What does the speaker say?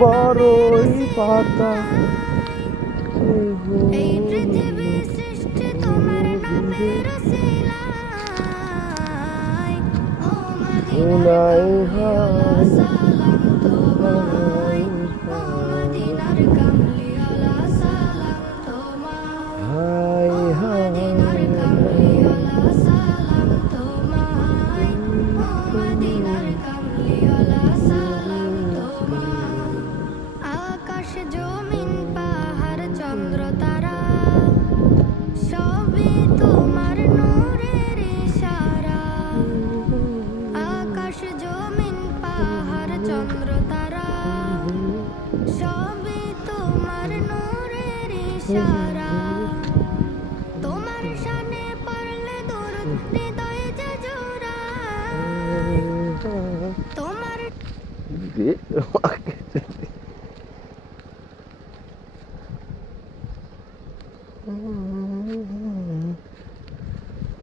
বড়ই পাতা এই পৃথিবী সৃষ্টি তোমার নামের উসিলায় ও উনাই মদিনার হায় সালাম তোমায় ও হায় মদিনার কামলিওয়ালা সালাম তোমায় হায় ও মদিনার কামলিওয়ালা সালাম তোমায় ও মদিনার কামলিওয়ালা সালাম তোমায় আকাশ জমিন পাহাড় চন্দ্র তারা সবই তোমার নূরের ইশারা আকাশ জমিন পাহাড় চন্দ্র তারা সবই তোমার নূরের ইশারা তোমার শানে পড়লে দরুদ হৃদয়ে যে জোড়ায় তোমার দিয়ে